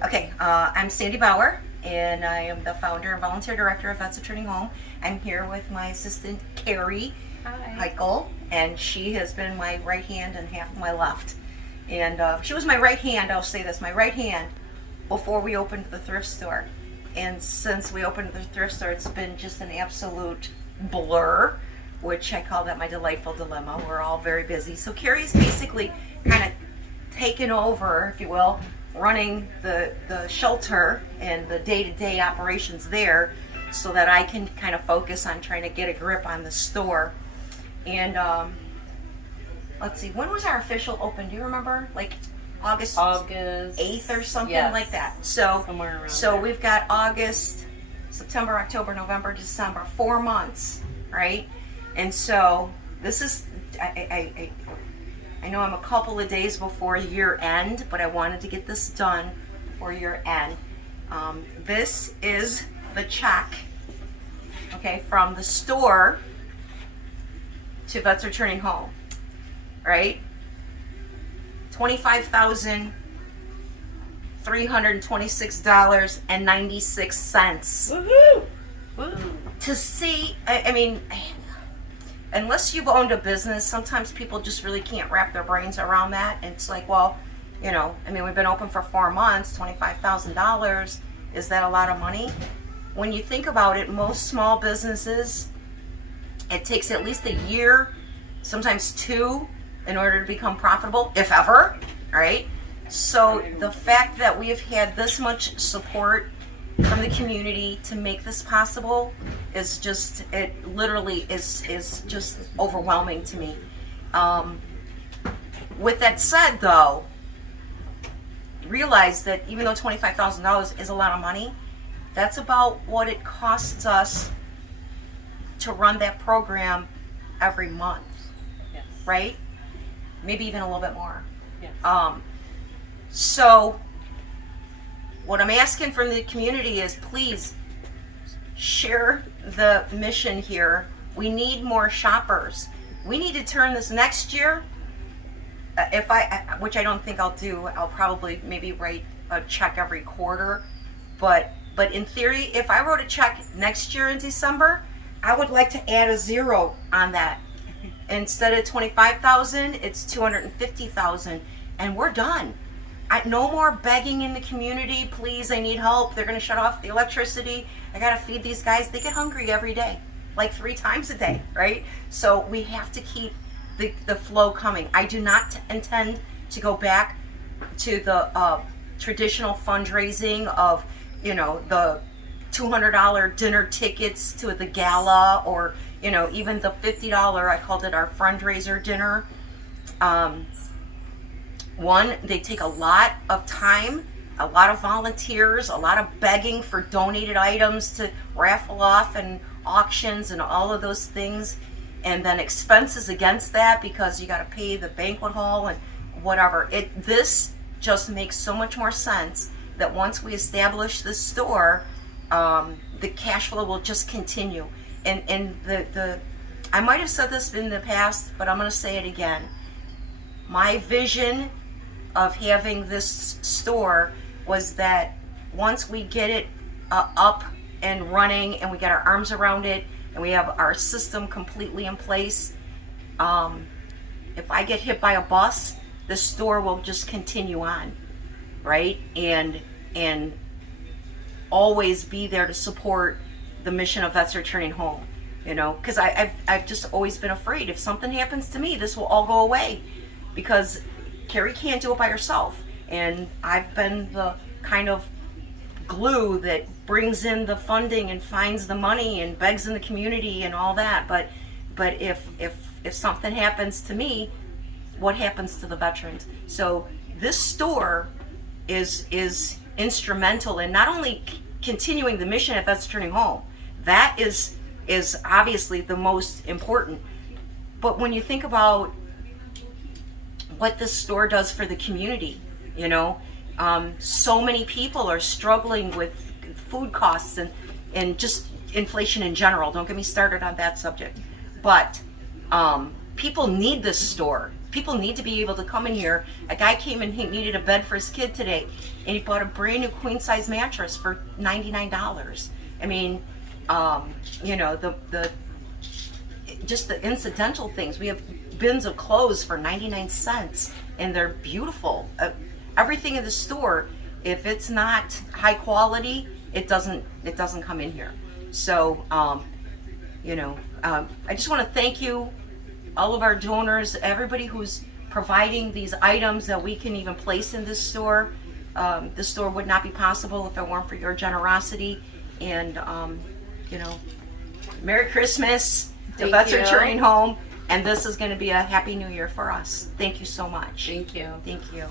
Okay, I'm Sandy Bauer, and I am the founder and volunteer director of Vets Returning Home. I'm here with my assistant, Carrie Hi. Heichel, and she has been my right hand and half my left. And she was my right hand, I'll say this, my right hand before we opened the thrift store. And since we opened the thrift store, it's been just an absolute blur, which I call that my delightful dilemma. We're all very busy. So Carrie's basically kind of taken over, if you will, running the shelter and the day-to-day operations there so that I can kind of focus on trying to get a grip on the store. And let's see, when was our official open? Do you remember? Like August 8th or something, yes, like that. So somewhere around so there. we've got August, September, October, November, December, 4 months, right? And so this is I know I'm a couple of days before year end, but I wanted to get this done before year end. This is the check, okay, from the store to Vets Returning Home, right? $25,326.96. Woohoo! Woo! To see, I mean, unless you've owned a business, sometimes people just really can't wrap their brains around that. And it's like, well, you know, I mean, we've been open for 4 months, $25,000. Is that a lot of money? When you think about it, most small businesses, it takes at least a year, sometimes 2, in order to become profitable, if ever, right? So the fact that we have had this much support from the community to make this possible is just, it literally is just overwhelming to me. With that said, though, realize that even though $25,000 is a lot of money, that's about what it costs us to run that program every month, Yes. right? Maybe even a little bit more. Yes. So what I'm asking from the community is, please share the mission here. We need more shoppers. We need to turn this next year. Which I don't think I'll do. I'll probably maybe write a check every quarter. But in theory, if I wrote a check next year in December, I would like to add a 0 on that. Instead of 25,000, it's 250,000, and we're done. No more begging in the community. Please, I need help. They're going to shut off the electricity. I got to feed these guys. They get hungry every day, like 3 times a day, right? So we have to keep the flow coming. I do not intend to go back to the traditional fundraising of, you know, the $200 dinner tickets to the gala, or, you know, even the $50, I called it our fundraiser dinner. One, they take a lot of time, a lot of volunteers, a lot of begging for donated items to raffle off and auctions and all of those things, and then expenses against that because you got to pay the banquet hall and whatever. This just makes so much more sense that once we establish this store, the cash flow will just continue. And I might have said this in the past, but I'm going to say it again. My vision of having this store was that once we get it up and running and we get our arms around it and we have our system completely in place, if I get hit by a bus, the store will just continue on, right? And always be there to support the mission of Vets Returning Home, you know, because I've just always been afraid if something happens to me, this will all go away, because Carrie can't do it by herself, and I've been the kind of glue that brings in the funding and finds the money and begs in the community and all that. But if something happens to me, what happens to the veterans? So this store is instrumental in not only continuing the mission at Vets Returning Home. That is obviously the most important. But when you think about what this store does for the community, you know, so many people are struggling with food costs and just inflation in general. Don't get me started on that subject. But people need this store. people need to be able to come in here. A guy came and he needed a bed for his kid today, and he bought a brand new queen size mattress for $99. I mean, you know, the just the incidental things. We have bins of clothes for 99 cents, and they're beautiful. Everything in the store, if it's not high quality, it doesn't come in here. So, you know, I just want to thank you, all of our donors, everybody who's providing these items that we can even place in this store. This store would not be possible if it weren't for your generosity. And, you know, Merry Christmas. The Thank vets are you. returning home, and this is going to be a Happy New Year for us. Thank you so much. Thank you. Thank you.